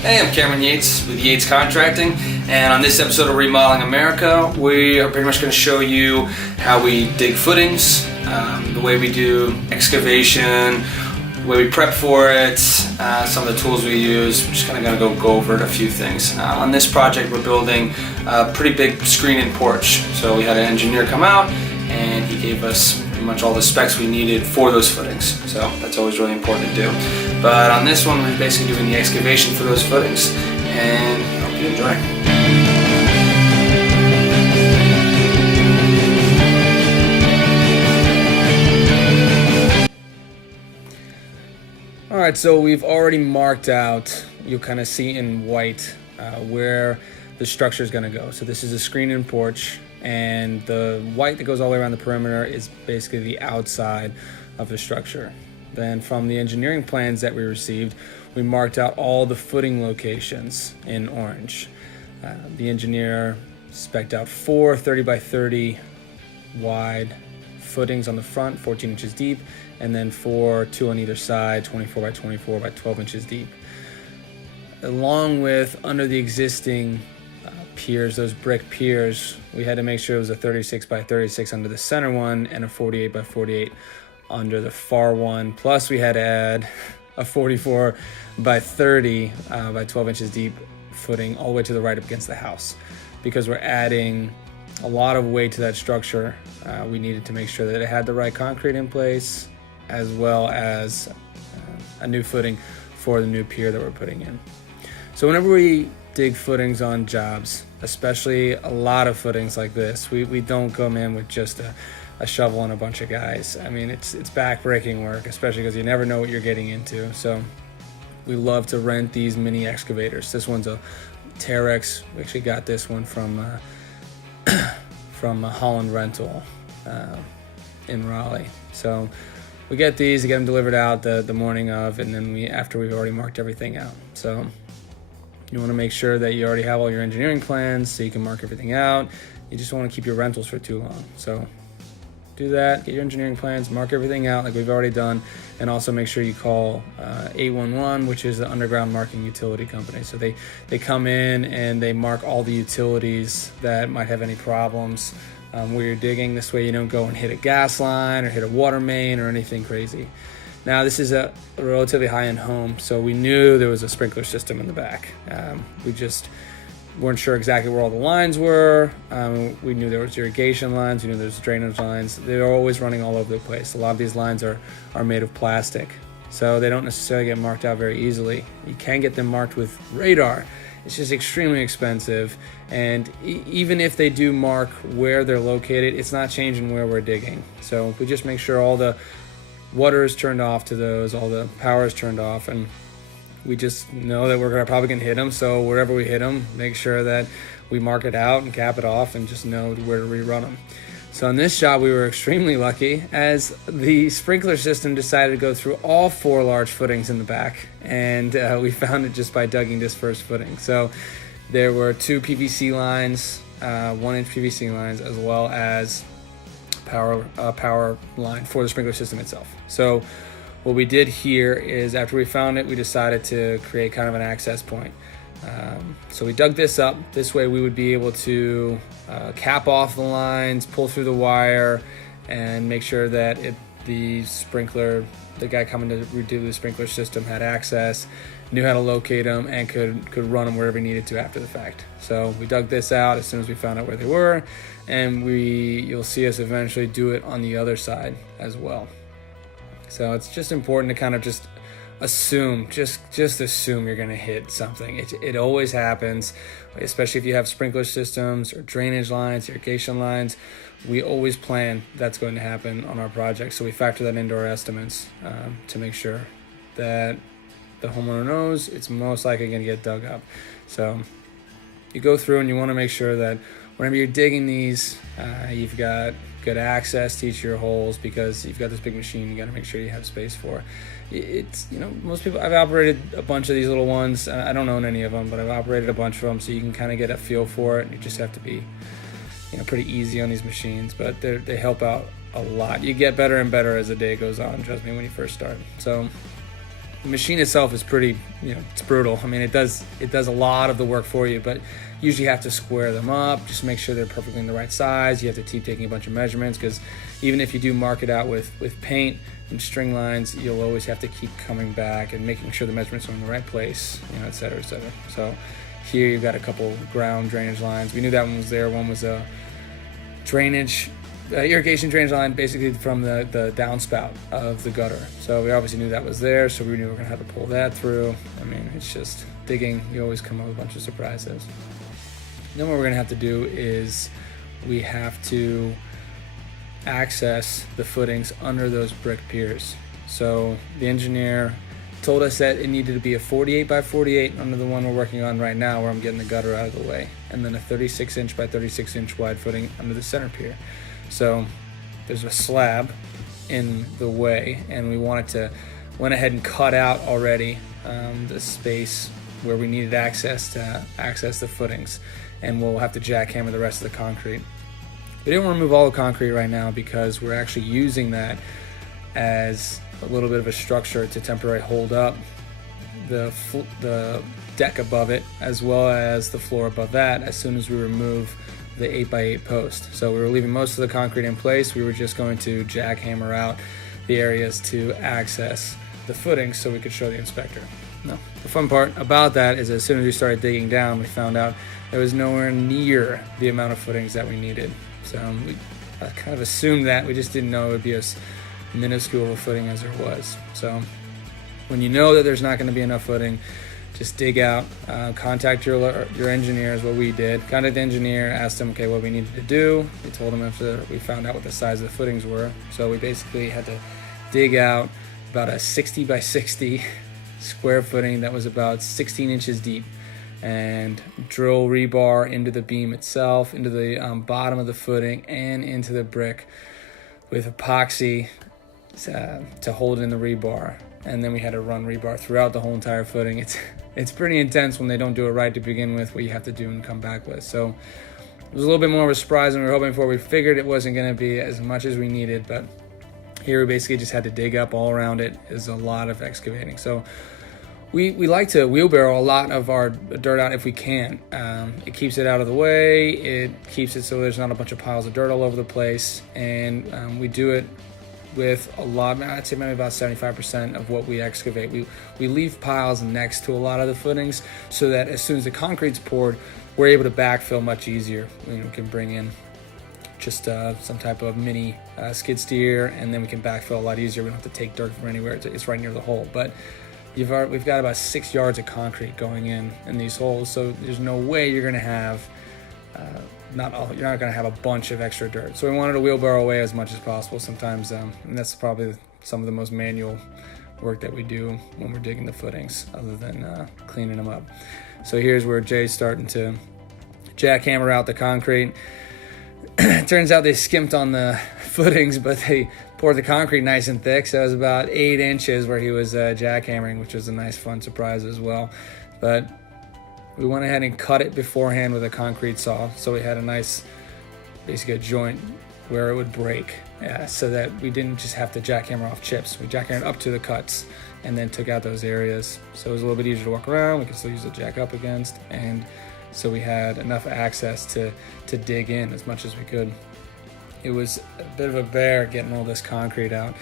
Hey, I'm Cameron Yates with Yates Contracting, and on this episode of Remodeling America, we are pretty much going to show you how we dig footings, the way we do excavation, the way we prep for it, some of the tools we use. We're just kind of going to go over a few things. On this project, we're building a pretty big screen-in porch. So we had an engineer come out, and he gave us pretty much all the specs we needed for those footings. So that's always really important to do. But on this one, we're basically doing the excavation for those footings, and I hope you enjoy. Alright, so we've already marked out, you'll kind of see in white where the structure is going to go. So this is a screen-in porch, and the white that goes all the way around the perimeter is basically the outside of the structure. Then from the engineering plans that we received, we marked out all the footing locations in orange. The engineer spec'd out 4 30 by 30 wide footings on the front, 14 inches deep, and then 2 on either side, 24 by 24 by 12 inches deep. Along with under the existing piers, those brick piers, we had to make sure it was a 36 by 36 under the center one and a 48 by 48 under the far one. Plus we had to add a 44 by 30 by 12 inches deep footing all the way to the right up against the house. Because we're adding a lot of weight to that structure, we needed to make sure that it had the right concrete in place, as well as a new footing for the new pier that we're putting in. So whenever we dig footings on jobs, especially a lot of footings like this, we don't come in with just a shovel and a bunch of guys. I mean, it's back-breaking work, especially because you never know what you're getting into. So we love to rent these mini excavators. This one's a Terex. We actually got this one from Holland Rental in Raleigh. So we get these, to get them delivered out the morning of, and then after we've already marked everything out. So you want to make sure that you already have all your engineering plans so you can mark everything out. You just don't want to keep your rentals for too long. So do that, get your engineering plans, mark everything out like we've already done, and also make sure you call 811, which is the underground marking utility company. So they come in and they mark all the utilities that might have any problems where you're digging. This way you don't go and hit a gas line or hit a water main or anything crazy. Now this is a relatively high-end home, so we knew there was a sprinkler system in the back. We just weren't sure exactly where all the lines were. We knew there was irrigation lines, we knew there was drainage lines. They were always running all over the place. A lot of these lines are made of plastic, so they don't necessarily get marked out very easily. You can get them marked with radar. It's just extremely expensive, and even if they do mark where they're located, it's not changing where we're digging. So we just make sure all the water is turned off to those, all the power is turned off, and we just know that we're probably going to hit them. So wherever we hit them, make sure that we mark it out and cap it off and just know where to rerun them. So on this job, we were extremely lucky, as the sprinkler system decided to go through all 4 large footings in the back, and we found it just by digging this first footing. So there were 2 PVC lines, 1-inch PVC lines, as well as power line for the sprinkler system itself. So what we did here is, after we found it, we decided to create kind of an access point. So we dug this up. This way we would be able to cap off the lines, pull through the wire, and make sure that the guy coming to redo the sprinkler system had access, knew how to locate them, and could run them wherever he needed to after the fact. So we dug this out as soon as we found out where they were, and you'll see us eventually do it on the other side as well. So it's just important to kind of just assume you're going to hit something. It always happens, especially if you have sprinkler systems or drainage lines, irrigation lines. We always plan that's going to happen on our project, so we factor that into our estimates to make sure that the homeowner knows it's most likely going to get dug up. So you go through and you want to make sure that whenever you're digging these, you've got good access to each of your holes, because you've got this big machine you got to make sure you have space for. It's, most people, I've operated a bunch of these little ones. I don't own any of them, but I've operated a bunch of them, so you can kind of get a feel for it. You just have to be pretty easy on these machines, but they help out a lot. You get better and better as the day goes on, trust me, when you first start. So The machine itself is pretty, it's brutal. I mean, it does a lot of the work for you, but usually you have to square them up, just make sure they're perfectly in the right size. You have to keep taking a bunch of measurements, because even if you do mark it out with paint and string lines, you'll always have to keep coming back and making sure the measurements are in the right place, et cetera, et cetera. So here you've got a couple ground drainage lines. We knew that one was there. One was a irrigation drainage line, basically from the downspout of the gutter. So we obviously knew that was there, so we knew we were gonna have to pull that through. I mean, it's just digging, you always come up with a bunch of surprises. Then what we're gonna have to do is we have to access the footings under those brick piers. So the engineer told us that it needed to be a 48 by 48 under the one we're working on right now, where I'm getting the gutter out of the way, and then a 36 inch by 36 inch wide footing under the center pier. So there's a slab in the way, and we went ahead and cut out already the space where we needed access to access the footings, and we'll have to jackhammer the rest of the concrete. We didn't want to remove all the concrete right now because we're actually using that as a little bit of a structure to temporarily hold up the deck above it, as well as the floor above that, as soon as we remove the 8x8 post. So we were leaving most of the concrete in place. We were just going to jackhammer out the areas to access the footings so we could show the inspector. No, the fun part about that is as soon as we started digging down, we found out there was nowhere near the amount of footings that we needed. So we kind of assumed that. We just didn't know it would be as minuscule of a footing as there was. So when you know that there's not going to be enough footing, just dig out, contact your engineer is what we did. Contact the engineer, asked him, okay, what we needed to do. We told him after we found out what the size of the footings were. So we basically had to dig out about a 60 by 60 square footing that was about 16 inches deep, and drill rebar into the beam itself, into the bottom of the footing, and into the brick with epoxy to hold in the rebar. And then we had to run rebar throughout the whole entire footing. It's pretty intense when they don't do it right to begin with, what you have to do and come back with. So it was a little bit more of a surprise than we were hoping for. We figured it wasn't going to be as much as we needed, but here we basically just had to dig up all around it. Is a lot of excavating. So we like to wheelbarrow a lot of our dirt out if we can. It keeps it out of the way. It keeps it so there's not a bunch of piles of dirt all over the place. And we do it with a lot, I'd say maybe about 75% of what we excavate. We leave piles next to a lot of the footings so that as soon as the concrete's poured, we're able to backfill much easier. We can bring in just some type of mini skid steer, and then we can backfill a lot easier. We don't have to take dirt from anywhere. It's right near the hole. But we've got about 6 yards of concrete going in these holes, so there's no way you're going to have you're not going to have a bunch of extra dirt. So we wanted to wheelbarrow away as much as possible sometimes, and that's probably some of the most manual work that we do when we're digging the footings, other than cleaning them up. So here's where Jay's starting to jackhammer out the concrete. Turns out they skimped on the footings, but they poured the concrete nice and thick, so it was about 8 inches where he was jackhammering, which was a nice fun surprise as well. But we went ahead and cut it beforehand with a concrete saw, so we had a nice, basically a joint where it would break, so that we didn't just have to jackhammer off chips. We jackhammered up to the cuts and then took out those areas, so it was a little bit easier to walk around. We could still use the jack up against, and so we had enough access to dig in as much as we could. It was a bit of a bear getting all this concrete out.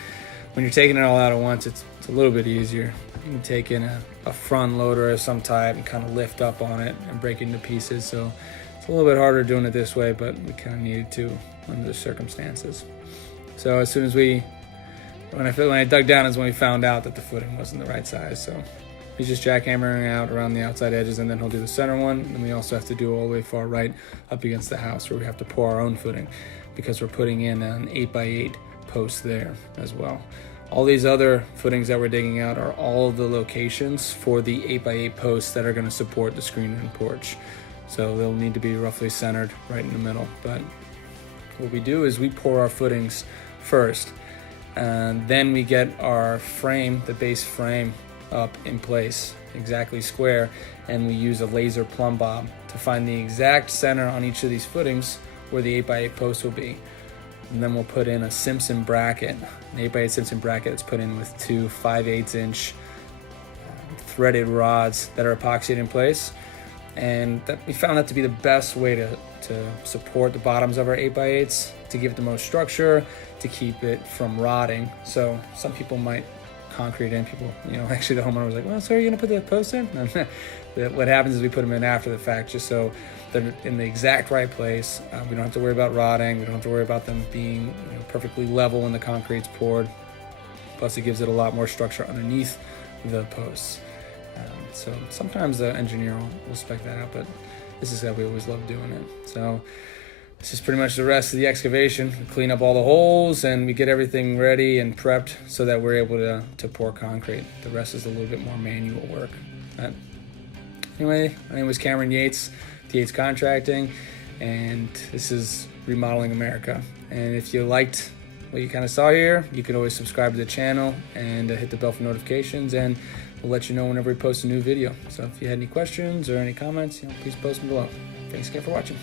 When you're taking it all out at once, it's a little bit easier. You can take in a front loader of some type and kind of lift up on it and break it into pieces. So it's a little bit harder doing it this way, but we kind of needed to under the circumstances. So as soon as when I dug down is when we found out that the footing wasn't the right size. So he's just jackhammering out around the outside edges, and then he'll do the center one. And we also have to do all the way far right up against the house, where we have to pour our own footing because we're putting in an 8x8 post there as well. All these other footings that we're digging out are all of the locations for the 8x8 posts that are going to support the screen and porch. So they'll need to be roughly centered right in the middle. But what we do is we pour our footings first, and then we get our frame, the base frame, up in place exactly square, and we use a laser plumb bob to find the exact center on each of these footings where the 8x8 post will be. And then we'll put in a Simpson bracket, an 8x8 Simpson bracket that's put in with two 5/8 inch threaded rods that are epoxied in place, and we found that to be the best way to support the bottoms of our 8x8s, to give it the most structure, to keep it from rotting. So some people might concrete in, actually the homeowner was like, well, so are you gonna put the posts in? What happens is we put them in after the fact, just so they're in the exact right place. We don't have to worry about rotting. We don't have to worry about them being perfectly level when the concrete's poured. Plus it gives it a lot more structure underneath the posts. So sometimes the engineer will spec that out, but this is how we always love doing it. So this is pretty much the rest of the excavation. We clean up all the holes and we get everything ready and prepped so that we're able to pour concrete. The rest is a little bit more manual work. But anyway, my name was Cameron Yates, Yates Contracting, and this is Remodeling America. And if you liked what you kind of saw here, you can always subscribe to the channel and hit the bell for notifications, and we'll let you know whenever we post a new video. So if you had any questions or any comments, please post them below. Thanks again for watching.